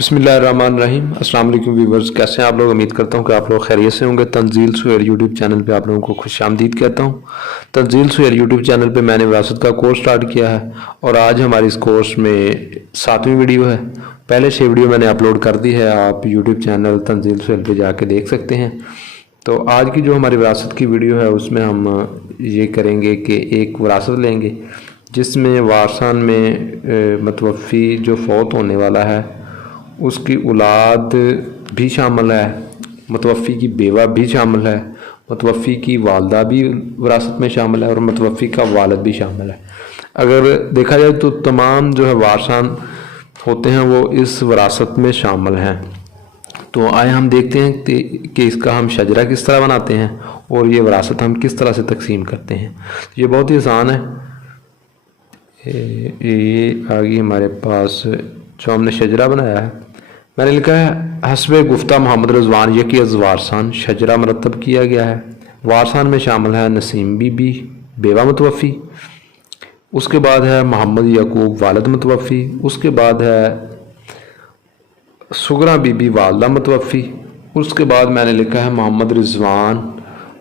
बिस्मिल्लाहिर्रहमानिर्रहीम। अस्सलाम वालेकुम व्यूवर्स, कैसे हैं आप लोग। उम्मीद करता हूं कि आप लोग खैरियत से होंगे। तंजील सुहेल यूट्यूब चैनल पे आप लोगों को खुशामदीद कहता हूं। तंजील सुहेल यूट्यूब चैनल पे मैंने विरासत का कोर्स स्टार्ट किया है और आज हमारी इस कोर्स में 7वीं वीडियो है। पहले 6 वीडियो मैंने अपलोड कर दी है, आप यूट्यूब चैनल तंजील सुहेल पे जाके देख सकते हैं। तो आज की जो हमारी विरासत की वीडियो है उसमें हम ये करेंगे कि एक विरासत लेंगे जिसमें वारसान में मतवफ़ी जो फौत होने वाला है उसकी औलाद भी शामिल है, मतवफ़ी की बेवा भी शामिल है, मतवफ़ी की वालदा भी विरासत में शामिल है और मतवफ़ी का वालिद भी शामिल है। अगर देखा जाए तो तमाम जो है वारसान होते हैं वो इस विरासत में शामिल हैं। तो आए हम देखते हैं कि इसका हम शजरा किस तरह बनाते हैं और ये विरासत हम किस तरह से तकसीम करते हैं। ये बहुत ही आसान है। ये आ गई हमारे पास जो हमने शजरा बनाया है। मैंने लिखा है हस्बे गुफ्ता मोहम्मद रिजवान यकी अज़ वारसान शजरा मरतब किया गया है। वारसान में शामिल है नसीम बीबी बेवा मतवफ़ी, उसके बाद है मोहम्मद यकूब वालिद मतवफ़ी, उसके बाद है सुगरा बीबी वालदा मतवफ़ी, उसके बाद मैंने लिखा है मोहम्मद रिजवान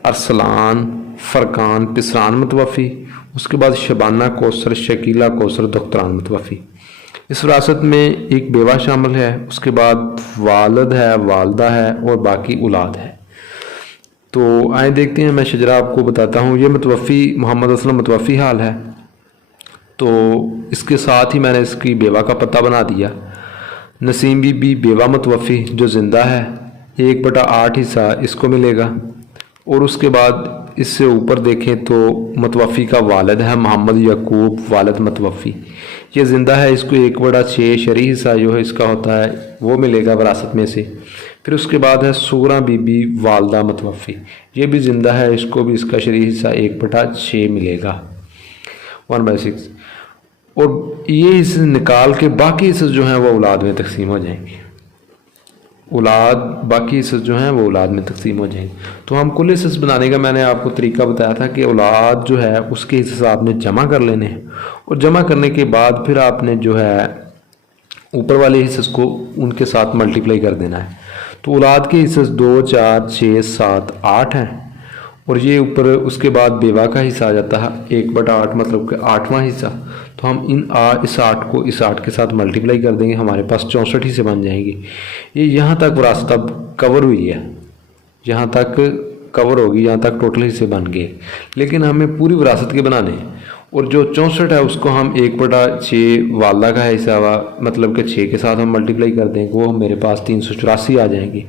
अरसलान फ़रकान पिसरान मतवफ़ी, उसके बाद शबाना कौसर शकीला कौसर दुख्तरान मतवफ़ी। इस विरासत में एक बेवा शामिल है, उसके बाद वालिद है, वालदा है और बाकी औलाद है। तो आए देखते हैं, मैं शजरा आपको बताता हूँ। ये मतवफ़ी मोहम्मद असलम मतवफ़ी हाल है, तो इसके साथ ही मैंने इसकी बेवा का पता बना दिया। नसीम बीबी बेवा मतवफ़ी जो ज़िंदा है 1/8 हिस्सा इसको मिलेगा। और उसके बाद इससे ऊपर देखें तो मतवफ़ी का वालिद है मोहम्मद यकूब वालिद मतवफ़ी, ये ज़िंदा है, इसको 1/6 शरई हिस्सा जो है इसका होता है वो मिलेगा विरासत में से। फिर उसके बाद है सुगरा बीबी वालदा मतवफ़ी, ये भी ज़िंदा है, इसको भी इसका शरई हिस्सा 1/6 मिलेगा 1/6। और ये हिस्से निकाल के बाकी हिस्से जो हैं वो औलाद में तकसीम हो जाएंगे। औलाद बाकी हिस्से जो हैं वो औलाद में तकसीम हो जाएंगे। तो हम कुल हिस्से बनाने का मैंने आपको तरीका बताया था कि औलाद जो है उसके हिस्से आपने जमा कर लेने हैं और जमा करने के बाद फिर आपने जो है ऊपर वाले हिस्से को उनके साथ मल्टीप्लाई कर देना है। तो औलाद के हिस्से 2, 4, 6, 7, 8 हैं और ये ऊपर उसके बाद बेवा का हिस्सा आ जाता है 1/8, मतलब कि 8वां हिस्सा। तो हम इस 8 को इस 8 के साथ मल्टीप्लाई कर देंगे, हमारे पास 64 हिस्से बन जाएंगे। ये यहाँ तक विरासत अब कवर हुई है, यहाँ तक कवर होगी, यहाँ तक टोटल हिस्से बन गए। लेकिन हमें पूरी विरासत के बनाने हैं और जो 64 है उसको हम 1/6 वालदा का हिस्सा मतलब कि 6 के साथ हम मल्टीप्लाई कर देंगे, वो मेरे पास 384 आ जाएंगे।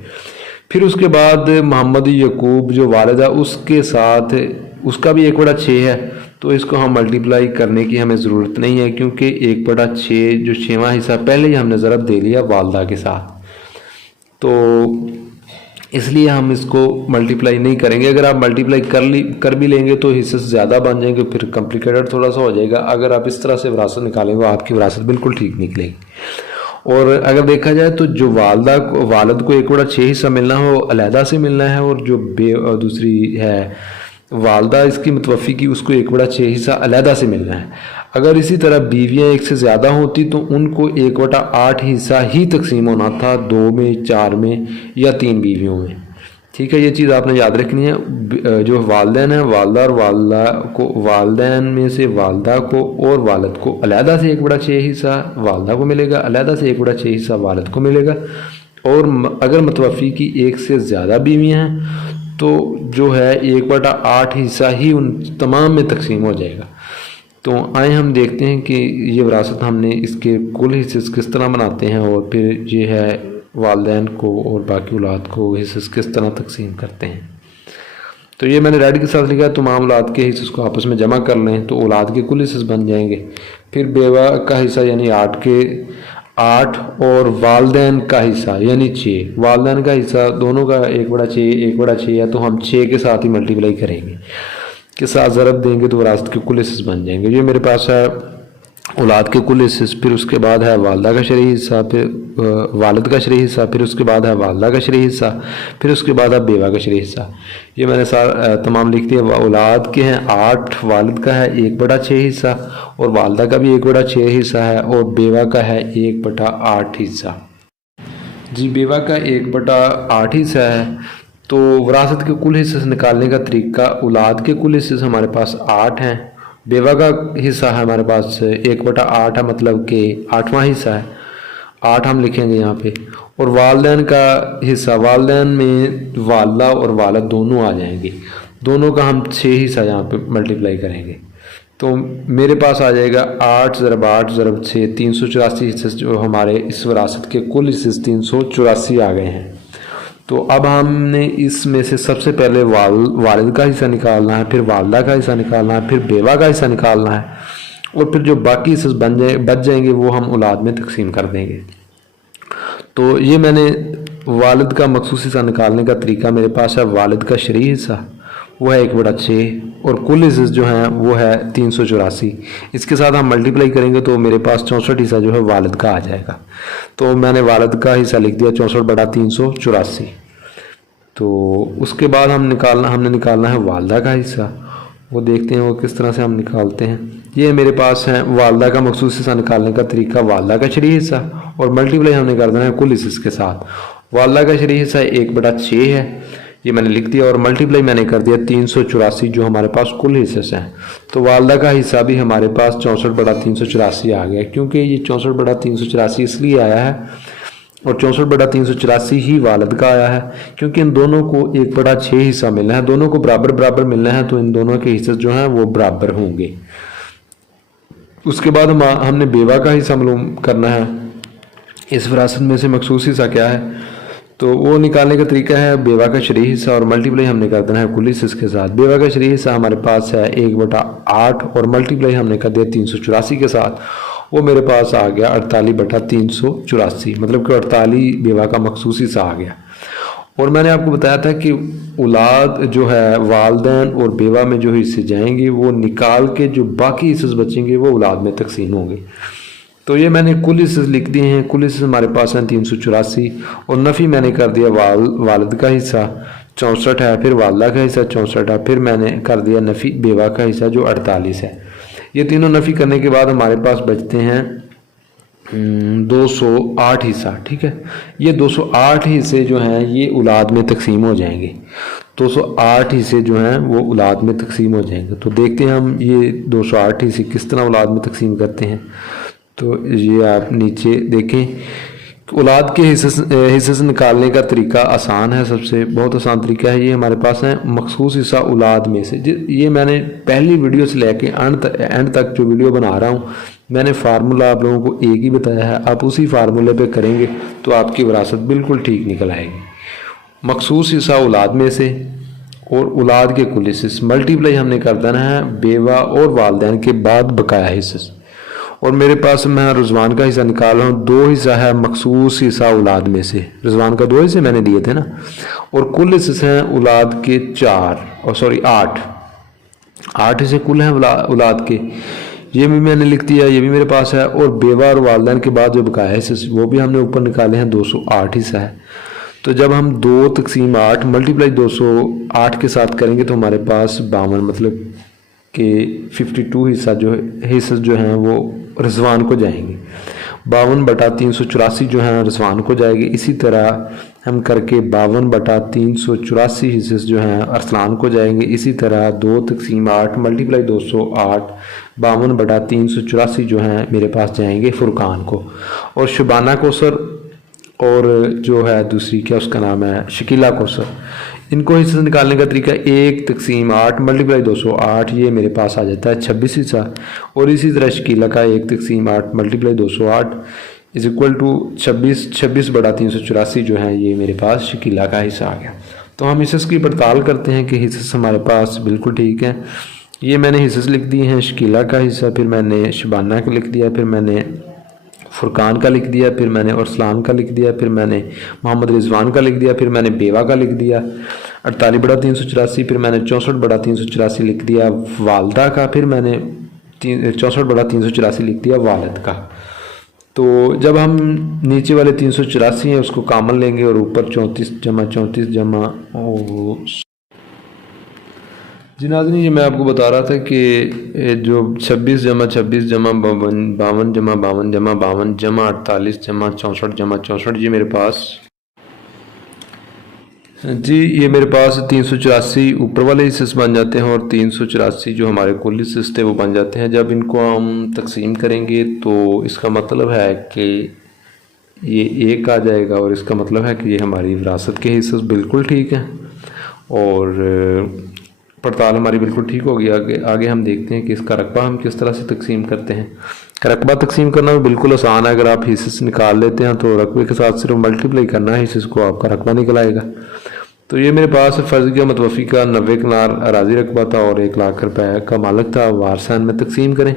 फिर उसके बाद मोहम्मद यकूब जो वालिद है उसके साथ उसका भी 1/6 है, तो इसको हम मल्टीप्लाई करने की हमें ज़रूरत नहीं है क्योंकि 1/6 जो 6वां हिस्सा पहले ही हमने ज़रब दे लिया वालदा के साथ, तो इसलिए हम इसको मल्टीप्लाई नहीं करेंगे। अगर आप मल्टीप्लाई कर भी लेंगे तो हिस्से ज़्यादा बन जाएंगे, फिर कॉम्प्लिकेटेड थोड़ा सा हो जाएगा। अगर आप इस तरह से विरासत निकालेंगे आपकी विरासत बिल्कुल ठीक निकलेगी। और अगर देखा जाए तो जो वालिद को 1/6 हिस्सा मिलना है वो अलहदा से मिलना है, और जो दूसरी है वालदा इसकी मतवफ़ी की उसको 1/6 हिस्सा अलहदा से मिलना है। अगर इसी तरह बीवियाँ एक से ज़्यादा होती तो उनको 1/8 हिस्सा ही तकसीम होना था, 2 में, 4 में या 3 बीवियों में। ठीक है, ये चीज़ आपने याद रखनी है। जो वालदैन है वालदा और वालदा को, वालदैन में से वालदा को और वालिद को अलहदा से 1/6 हिस्सा वालदा को मिलेगा, अलहदा से 1/6 हिस्सा वालिद को मिलेगा। और अगर मतवफ़ी की एक से ज़्यादा बीवियाँ हैं तो जो है 1/8 हिस्सा ही उन तमाम में तकसीम हो जाएगा। तो आए हम देखते हैं कि ये विरासत हमने इसके कुल हिस्से किस तरह बनाते हैं और फिर ये है वालदैन को और बाकी औलाद को हिस्से किस तरह तकसीम करते हैं। तो ये मैंने रेड के साथ लिखा है, तमाम औलाद के हिस्से को आपस में जमा कर लें तो औलाद के कुल हिस्से बन जाएंगे। फिर बेवा का हिस्सा यानी 8 और वालदैन का हिस्सा यानी 6, वालदैन का हिस्सा दोनों का 1/6 है, तो हम 6 के साथ ही मल्टीप्लाई करेंगे, के साथ ज़रब देंगे तो विरासत के कुल हिस्से बन जाएंगे। ये मेरे पास है औलाद के कुल हिस्से, फिर उसके बाद है वालदा का शरई हिस्सा, फिर वालिद का शरई हिस्सा, फिर उसके बाद है वालदा का शरई हिस्सा, फिर उसके बाद है बेवा का शरई हिस्सा। ये मैंने तमाम लिख दिया। औलाद के हैं 8, वालिद का है 1/6 हिस्सा और वालदा का भी 1/6 हिस्सा है और बेवा का है 1/8 हिस्सा। जी बेवा का 1/8 हिस्सा है। तो विरासत के कुल हिस्से से निकालने का तरीका, औलाद के कुल हिस्से से हमारे पास 8 हैं, बेवा का हिस्सा है हमारे पास 1/8 है, मतलब कि 8वां हिस्सा है, 8 हम लिखेंगे यहाँ पे। और वालदैन का हिस्सा, वालदैन में वाला और वालद दोनों आ जाएंगे, दोनों का हम 6 हिस्सा यहाँ पे मल्टीप्लाई करेंगे। तो मेरे पास आ जाएगा 8 ज़रब 8 ज़रब 6, 384 हिस्से जो हमारे इस विरासत के कुल हिस्से 384 आ गए हैं। तो अब हमने इसमें से सबसे पहले वालिद का हिस्सा निकालना है, फिर वालदा का हिस्सा निकालना है, फिर बेवा का हिस्सा निकालना है, और फिर जो बाकी हिस्से बच जाएंगे वो हम औलाद में तकसीम कर देंगे। तो ये मैंने वालिद का मखसूस हिस्सा निकालने का तरीका मेरे पास है। वालिद का शरई हिस्सा वो है 1/6 और कुल हिस्से जो हैं वो है 384। इसके साथ हम मल्टीप्लाई करेंगे तो मेरे पास 64 हिस्सा जो है वालिद का आ जाएगा। तो मैंने वालिद का हिस्सा लिख दिया 64/384। तो उसके बाद हमने निकालना है वालदा का हिस्सा। वो देखते हैं वो किस तरह से हम निकालते हैं। ये मेरे पास है वालदा का मखसूस हिस्सा निकालने का तरीका, वालदा का शरई हिस्सा, और मल्टीप्लाई हमने कर देना है कुल हिस्से के साथ। वालदा का शरई हिस्सा 1/6 है, ये मैंने लिख दिया, और मल्टीप्लाई मैंने कर दिया 384 जो हमारे पास कुल हिस्से से हैं। तो वालदा का हिस्सा भी हमारे पास 64/384 आ गया, क्योंकि ये 64/384 इसलिए आया है और 64/384 ही वालिद का आया है क्योंकि इन दोनों को 1/6 हिस्सा मिलना है, दोनों को बराबर बराबर मिलना है, तो इन दोनों के हिस्से जो हैं वो बराबर होंगे। उसके बाद हमने बेवा का हिस्सा मालूम करना है। इस विरासत में से मखसूस हिस्सा क्या है, तो वो निकालने का तरीका है बेवा का शरई हिस्सा और मल्टीप्लाई हमने कर देना है कुल हिस्से के साथ। बेवा का शरई हिस्सा हमारे पास है 1/8 और मल्टीप्लाई हमने कर दिया 384 के साथ, वो मेरे पास आ गया 48/384, मतलब कि 48 बेवा का मखसूस हिस्सा आ गया। और मैंने आपको बताया था कि औलाद जो है वालदैन और बेवा में जो हिस्से जाएंगे वो निकाल के जो बाकी हिस्से बचेंगे वो औलाद में तकसीम होंगे। तो ये मैंने कुल हिस्से लिख दिए हैं। कुल हिस्से हमारे पास हैं 384 और नफ़ी मैंने कर दिया वालिद का हिस्सा 64 है, फिर वालदा का हिस्सा 64 है, फिर मैंने कर दिया नफ़ी बेवा का हिस्सा जो 48 है। ये तीनों नफ़ी करने के बाद हमारे पास बचते हैं 208 हिस्सा। ठीक है, ये 208 हिस्से जो हैं ये औलाद में तकसीम हो जाएंगे। 208 हिस्से जो हैं वो औलाद में तकसीम हो जाएंगे। तो देखते हैं हम ये 208 हिस्से किस तरह औलाद में तकसीम करते हैं। तो ये आप नीचे देखें, औलाद के हिस्से से निकालने का तरीका आसान है, सबसे बहुत आसान तरीका है। ये हमारे पास है मखसूस हिस्सा औलाद में से। ये मैंने पहली वीडियो से लेके एंड तक जो वीडियो बना रहा हूँ मैंने फार्मूला आप लोगों को एक ही बताया है। आप उसी फार्मूले पे करेंगे तो आपकी विरासत बिल्कुल ठीक निकल आएगी। मखसूस हिस्सा औलाद में से और औलाद के कुल हिस्से मल्टीप्लाई हमने कर देना है बेवा और वालदैन के बाद बकाया हिस्से से। और मेरे पास मैं रिजवान का हिस्सा निकाल रहा हूँ, 2 हिस्सा है मखसूस हिस्सा औलाद में से। रिजवान का 2 हिस्से मैंने दिए थे ना, और कुल हिस्से हैं औलाद के 8 हिस्से कुल हैं औलाद के। ये भी मैंने लिख दिया, ये भी मेरे पास है। और बेवा और वालदैन के बाद जो बकाया हिस्से वो भी हमने ऊपर निकाले हैं, 208 हिस्सा है। तो जब हम 2/8 मल्टीप्लाई 208 के साथ करेंगे तो हमारे पास 52, मतलब कि 52 हिस्से जो हैं वो रिजवान को जाएंगे। 52/384 जो हैं रिजवान को जाएंगे। इसी तरह हम करके 52/384 हिस्से जो हैं अरसलान को जाएंगे। इसी तरह 2/8 मल्टीप्लाई 208 52/384 जो हैं मेरे पास जाएंगे फुरकान को। और शुबाना कौसर और जो है दूसरी क्या उसका नाम है शकीला कौसर, इनको हिस्से से निकालने का तरीका 1/8 मल्टीप्लाई 208, ये मेरे पास आ जाता है 26 हिस्सा। और इसी तरह शकीला का 1/8 मल्टीप्लाई 208 इज इक्वल टू 26/384 जो है ये मेरे पास शकीला का हिस्सा आ गया। तो हम हिस्से की पड़ताल करते हैं कि हिस्से हमारे पास बिल्कुल ठीक है। ये मैंने हिस्से लिख दिए हैं, शकीला का हिस्सा, फिर मैंने शबाना का लिख दिया, फिर मैंने फुरकान का लिख दिया, फिर मैंने अरसलान का लिख दिया, फिर मैंने मोहम्मद रिजवान का लिख दिया, फिर मैंने बेवा का लिख दिया 48/384, फिर मैंने 64/384 लिख दिया वालदा का, फिर मैंने 64/384 लिख दिया वालिद का। तो जब हम नीचे वाले 384 हैं उसको कामन लेंगे और ऊपर 34 जमा 34 जमा जी नाज़रीन, ये मैं आपको बता रहा था कि जो 26 जमा 26 जमा 52 जमा 52 जमा 52 जमा 48 जमा 64 जमा 64 ये मेरे पास जी ये मेरे पास 384 ऊपर वाले हिस्से बन जाते हैं और 384 जो हमारे कुल हिस्से थे वो बन जाते हैं। जब इनको हम तकसीम करेंगे तो इसका मतलब है कि ये एक आ जाएगा और इसका मतलब है कि ये हमारी विरासत के हिस्से बिल्कुल ठीक हैं और पड़ताल हमारी बिल्कुल ठीक होगी। आगे आगे हम देखते हैं कि इसका रकबा हम किस तरह से तकसीम करते हैं। रकबा तकसीम करना भी बिल्कुल आसान है। अगर आप हिस्से निकाल लेते हैं तो रकबे के साथ सिर्फ मल्टीप्लाई करना है, हिस्से को आपका रकबा निकल आएगा। तो ये मेरे पास फ़र्ज़िया मतवफ़ी का 90 कनाल अराजी रकबा था और 1 लाख रुपए का मालिक था। वारसान में तकसीम करें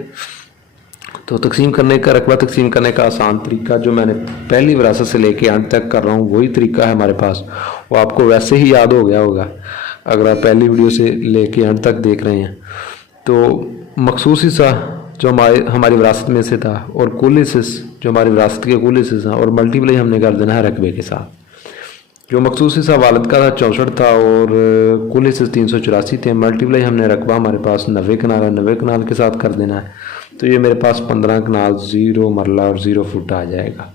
तो तकसीम करने का, रकबा तकसीम करने का आसान तरीका जो मैंने पहली विरासत से लेके अंत तक कर रहा हूँ वही तरीका है हमारे पास। वो आपको वैसे ही याद हो गया होगा अगर आप पहली वीडियो से लेके अंत तक देख रहे हैं। तो मखसूस हिस्सा जो हमारी विरासत में से था और कुल हिस्से जो हमारी विरासत के कुल हिस्से हैं और मल्टीप्लाई हमने कर देना है रकबे के साथ। जो मखसूस हिस्सा वालिद का था 64 था और कुल हिस्से 384 थे। मल्टीप्लाई हमने रकबा हमारे पास 90 कनाल है, 90 कनाल के साथ कर देना है। तो ये मेरे पास 15 कनाल 0 मरला और 0 फुट आ जाएगा।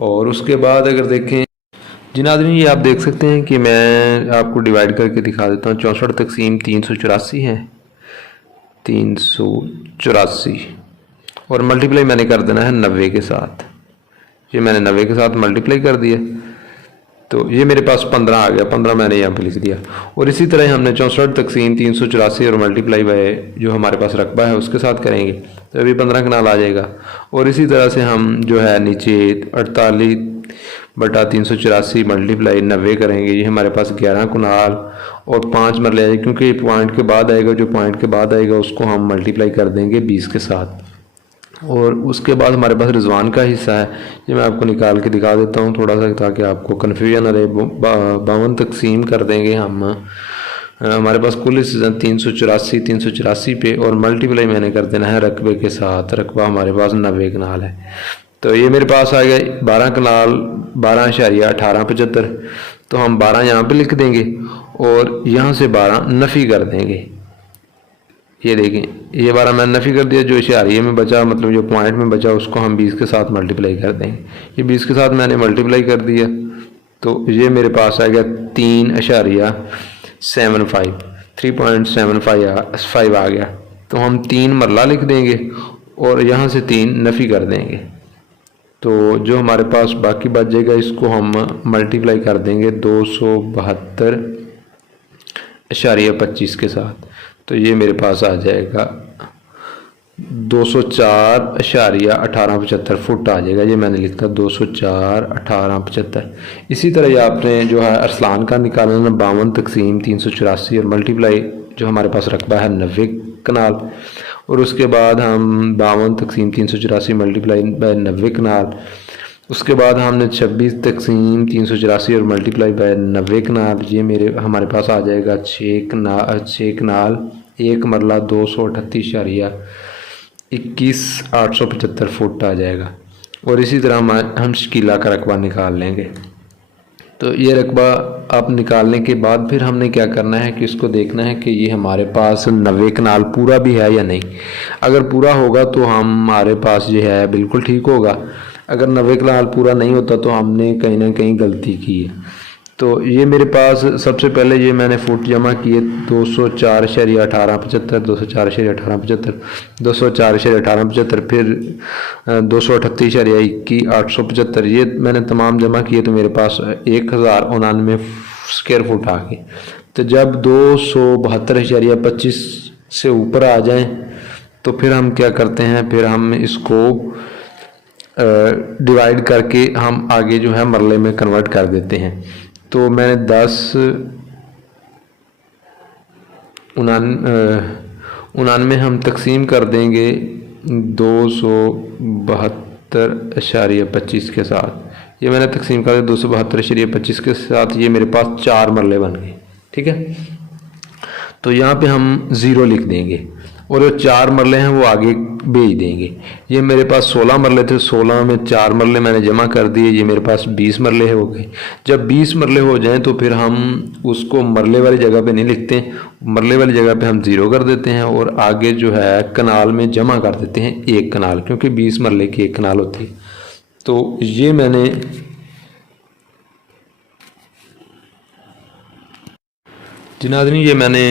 और उसके बाद अगर देखें जिन आदमी ये आप देख सकते हैं कि मैं आपको डिवाइड करके दिखा देता हूँ। 64 तकसीम 384 है, 384 और मल्टीप्लाई मैंने कर देना है 90 के साथ। ये मैंने 90 के साथ मल्टीप्लाई कर दिया तो ये मेरे पास 15 आ गया। 15 मैंने यहाँ पे लिख दिया। और इसी तरह हमने 64 तकसीम 384 और मल्टीप्लाई बाय जो हमारे पास रकबा है उसके साथ करेंगे तो अभी 15 कनाल आ जाएगा। और इसी तरह से हम जो है नीचे 48 बटा 384 मल्टीप्लाई 90 करेंगे। ये हमारे पास 11 कनाल और 5 मरले आएगा क्योंकि पॉइंट के बाद आएगा। जो पॉइंट के बाद आएगा उसको हम मल्टीप्लाई कर देंगे 20 के साथ। और उसके बाद हमारे पास रिजवान का हिस्सा है। ये मैं आपको निकाल के दिखा देता हूँ थोड़ा सा ताकि आपको कन्फ्यूजन रहे। 52 तकसीम कर देंगे हम। हमारे पास कुल हिस्से 384 पे और मल्टीप्लाई मैंने कर देना है रकबे के साथ। रकबा हमारे पास 90 कनाल है। तो ये मेरे पास आ गया 12 कनाल 12.1875। तो हम 12 यहाँ पे लिख देंगे और यहाँ से 12 नफ़ी कर देंगे। ये देखें ये 12 मैंने नफ़ी कर दिया। जो इशारिये में बचा मतलब जो पॉइंट में बचा उसको हम 20 के साथ मल्टीप्लाई कर देंगे। ये 20 के साथ मैंने मल्टीप्लाई कर दिया तो ये मेरे पास आ गया 3.75 आ गया। तो हम 3 मरला लिख देंगे और यहाँ से 3 नफ़ी कर देंगे। तो जो हमारे पास बाकी बच जाएगा इसको हम मल्टीप्लाई कर देंगे 272.25 के साथ। तो ये मेरे पास आ जाएगा 204.1875 फुट आ जाएगा। ये मैंने लिखा 204.1875। इसी तरह ये आपने जो है अरसलान का निकालना 52 तकसीम 384 और मल्टीप्लाई जो हमारे पास रकबा है 90 कनाल। और उसके बाद हम 52 तकसीम 384 मल्टीप्लाई बाय 90 कनाल। उसके बाद हमने 26 तकसीम 384 और मल्टीप्लाई बाय 90 कनाल। ये हमारे पास आ जाएगा 6 कनाल 1 मरला 238.21 फुट आ जाएगा। और इसी तरह हम शकीला का रकबा निकाल लेंगे। तो ये रकबा आप निकालने के बाद फिर हमने क्या करना है कि इसको देखना है कि ये हमारे पास 90 कनाल पूरा भी है या नहीं। अगर पूरा होगा तो हमारे पास जो है बिल्कुल ठीक होगा। अगर 90 कनाल पूरा नहीं होता तो हमने कहीं ना कहीं गलती की है। तो ये मेरे पास सबसे पहले ये मैंने फुट जमा किए 204.1875 204.1875 204.1875 फिर 238.875 ये मैंने तमाम जमा किए तो मेरे पास 1099 स्क्वायर फुट आ गए। तो जब 272.25 से ऊपर आ जाएं तो फिर हम क्या करते हैं, फिर हम इसको डिवाइड करके हम आगे जो है मरले में कन्वर्ट कर देते हैं। तो मैंने 1099 हम तकसीम कर देंगे 272.25 के साथ। ये मैंने तकसीम कर दिया 272.25 के साथ। ये मेरे पास 4 मरले बन गए। ठीक है, तो यहाँ पे हम 0 लिख देंगे और जो 4 मरले हैं वो आगे भेज देंगे। ये मेरे पास 16 मरले थे, 16 में 4 मरले मैंने जमा कर दिए। ये मेरे पास 20 मरले हो गए। जब 20 मरले हो जाएं तो फिर हम उसको मरले वाली जगह पे नहीं लिखते, मरले वाली जगह पे हम 0 कर देते हैं और आगे जो है कनाल में जमा कर देते हैं 1 कनाल, क्योंकि 20 मरले की 1 कनाल होती है। तो ये मैंने जी नाज़रीन, ये मैंने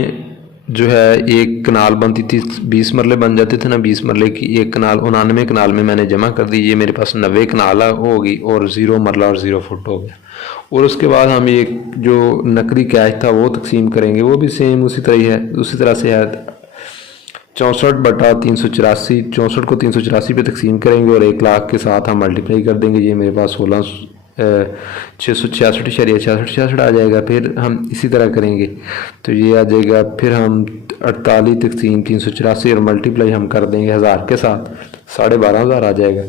जो है एक कनाल बनती थी, 20 मरले बन जाते थे ना, 20 मरले की एक कनाल 99 कनाल में मैंने जमा कर दी। ये मेरे पास 90 कनाल होगी और 0 मरला और 0 फुट हो गया। और उसके बाद हम ये जो नकदी कैश था वो तकसीम करेंगे, वो भी सेम उसी तरह से है 64/384, 64 को 384 पे तकसीम करेंगे और 1 लाख के साथ हम मल्टीप्लाई कर देंगे। ये मेरे पास 666.66 आ जाएगा। फिर हम इसी तरह करेंगे तो ये आ जाएगा। फिर हम 48/384 और मल्टीप्लाई हम कर देंगे 1000 के साथ, 12,500 आ जाएगा।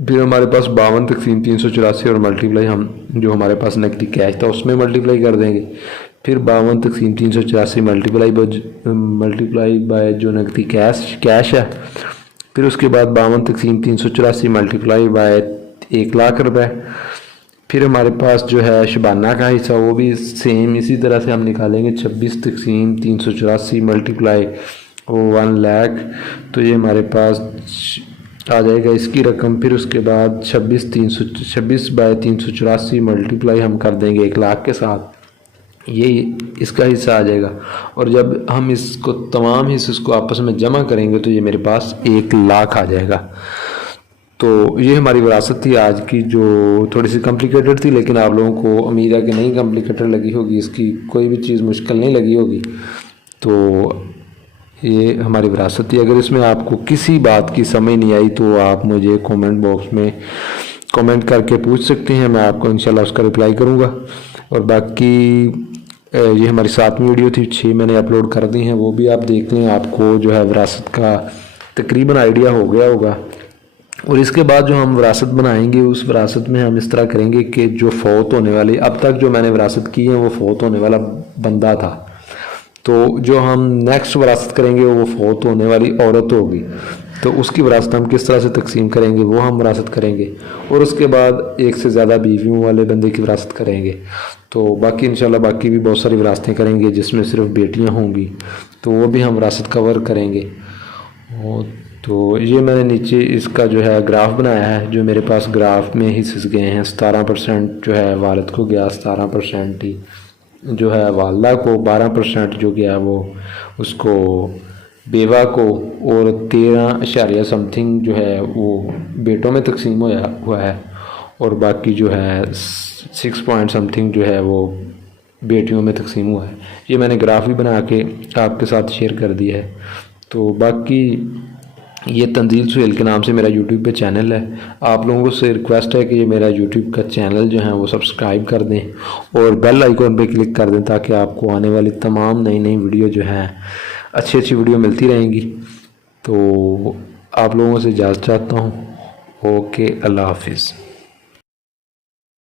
फिर हमारे पास 52/384 और मल्टीप्लाई हम जो हमारे पास नकदी कैश था उसमें मल्टीप्लाई कर देंगे। फिर 52/384 मल्टीप्लाई बाय जो नकदी कैश है। फिर उसके बाद 52/384 मल्टीप्लाई बाय 1 लाख रुपए। फिर हमारे पास जो है शबाना का हिस्सा, वो भी सेम इसी तरह से हम निकालेंगे 26/384 मल्टीप्लाई 1 लाख, तो ये हमारे पास आ जाएगा इसकी रकम। फिर उसके बाद 26/384 मल्टीप्लाई हम कर देंगे 1 लाख के साथ, ये इसका हिस्सा आ जाएगा। और जब हम इसको तमाम हिस्से को आपस में जमा करेंगे तो ये मेरे पास 1 लाख आ जाएगा। तो ये हमारी विरासत थी आज की, जो थोड़ी सी कॉम्प्लिकेटेड थी, लेकिन आप लोगों को उम्मीद है कि नहीं कॉम्प्लिकेटेड लगी होगी, इसकी कोई भी चीज़ मुश्किल नहीं लगी होगी। तो ये हमारी विरासत थी। अगर इसमें आपको किसी बात की समझ नहीं आई तो आप मुझे कमेंट बॉक्स में कमेंट करके पूछ सकते हैं, मैं आपको इंशाल्लाह उसका रिप्लाई करूँगा। और बाकी ये हमारी 7वीं वीडियो थी, 6 मैंने अपलोड कर दी हैं, वो भी आप देख लें, आपको जो है विरासत का तकरीबन आइडिया हो गया होगा। और इसके बाद जो हम विरासत बनाएंगे उस विरासत में हम इस तरह करेंगे कि जो फौत होने वाली, अब तक जो मैंने विरासत की है वो फौत होने वाला बंदा था, तो जो हम नेक्स्ट विरासत करेंगे वो फौत होने वाली औरत होगी। तो उसकी विरासत हम किस तरह से तकसीम करेंगे वो हम विरासत करेंगे। और उसके बाद एक से ज़्यादा बीवियों वाले बंदे की विरासत करेंगे। तो बाकी इंशाल्लाह बाकी भी बहुत सारी विरासतें करेंगे जिसमें सिर्फ बेटियां होंगी, तो वो भी हम विरासत कवर करेंगे। तो ये मैंने नीचे इसका जो है ग्राफ बनाया है, जो मेरे पास ग्राफ में हिस्से गए हैं। 17% जो है वालिद को गया, 17% ही जो है वालदा को, 12% जो गया वो उसको बेवा को, और 13 समथिंग जो है वो बेटों में तकसीम हुआ है, और बाकी जो है 6 पॉइंट समथिंग जो है वो बेटियों में तकसीम हुआ है। ये मैंने ग्राफ भी बना के आपके साथ शेयर कर दिया है। तो बाकी ये तंजील सुहेल के नाम से मेरा यूट्यूब पे चैनल है। आप लोगों से रिक्वेस्ट है कि ये मेरा यूट्यूब का चैनल जो है वो सब्सक्राइब कर दें और बेल आइकॉन पे क्लिक कर दें, ताकि आपको आने वाली तमाम नई वीडियो जो हैं अच्छी वीडियो मिलती रहेंगी। तो आप लोगों से इजाज़त चाहता हूँ। ओके, अल्लाह हाफिज़।